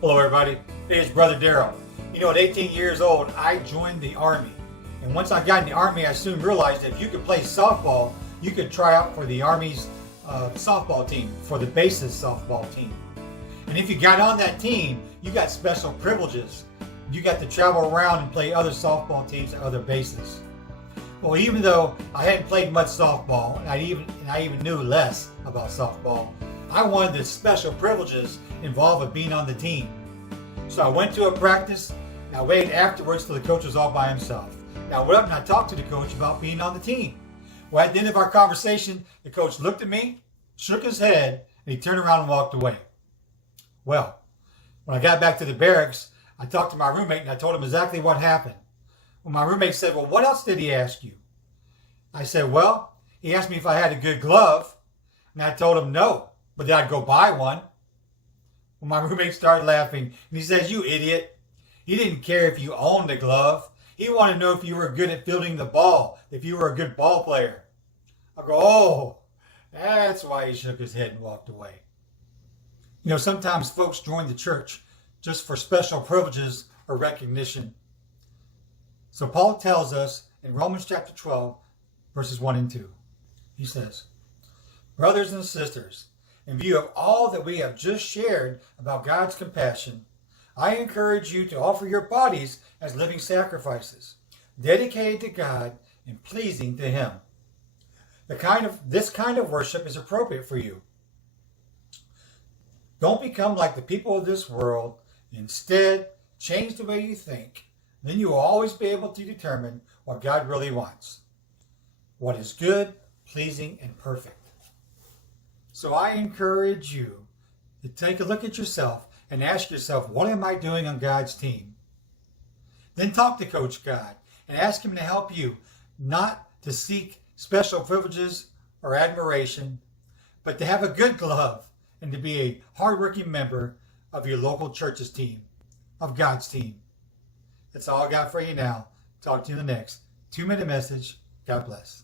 Hello everybody, hey, it's Brother Daryl. You know, at 18 years old, I joined the Army. And once I got in the Army, I soon realized that if you could play softball, you could try out for the Army's softball team, for the bases softball team. And if you got on that team, you got special privileges. You got to travel around and play other softball teams at other bases. Well, even though I hadn't played much softball, and I even knew less about softball, I wanted the special privileges involved with being on the team. So I went to a practice, and I waited afterwards till the coach was all by himself. Now I went up and I talked to the coach about being on the team. Well, at the end of our conversation, the coach looked at me, shook his head, and he turned around and walked away. Well, when I got back to the barracks, I talked to my roommate and I told him exactly what happened. Well, my roommate said, "Well, what else did he ask you?" I said, "Well, he asked me if I had a good glove." And I told him no, but then I'd go buy one. Well, my roommate started laughing and he says, "You idiot. He didn't care if you owned the glove. He wanted to know if you were good at fielding the ball, if you were a good ball player." I go, "Oh, that's why he shook his head and walked away." You know, sometimes folks join the church just for special privileges or recognition. So Paul tells us in Romans chapter 12, verses 1 and 2, he says, "Brothers and sisters, in view of all that we have just shared about God's compassion, I encourage you to offer your bodies as living sacrifices, dedicated to God and pleasing to Him. This kind of worship is appropriate for you. Don't become like the people of this world. Instead, change the way you think. Then you will always be able to determine what God really wants, what is good, pleasing, and perfect." So I encourage you to take a look at yourself and ask yourself, what am I doing on God's team? Then talk to Coach God and ask Him to help you, not to seek special privileges or admiration, but to have a good glove and to be a hardworking member of your local church's team, of God's team. That's all I got for you now. Talk to you in the next 2-minute message. God bless.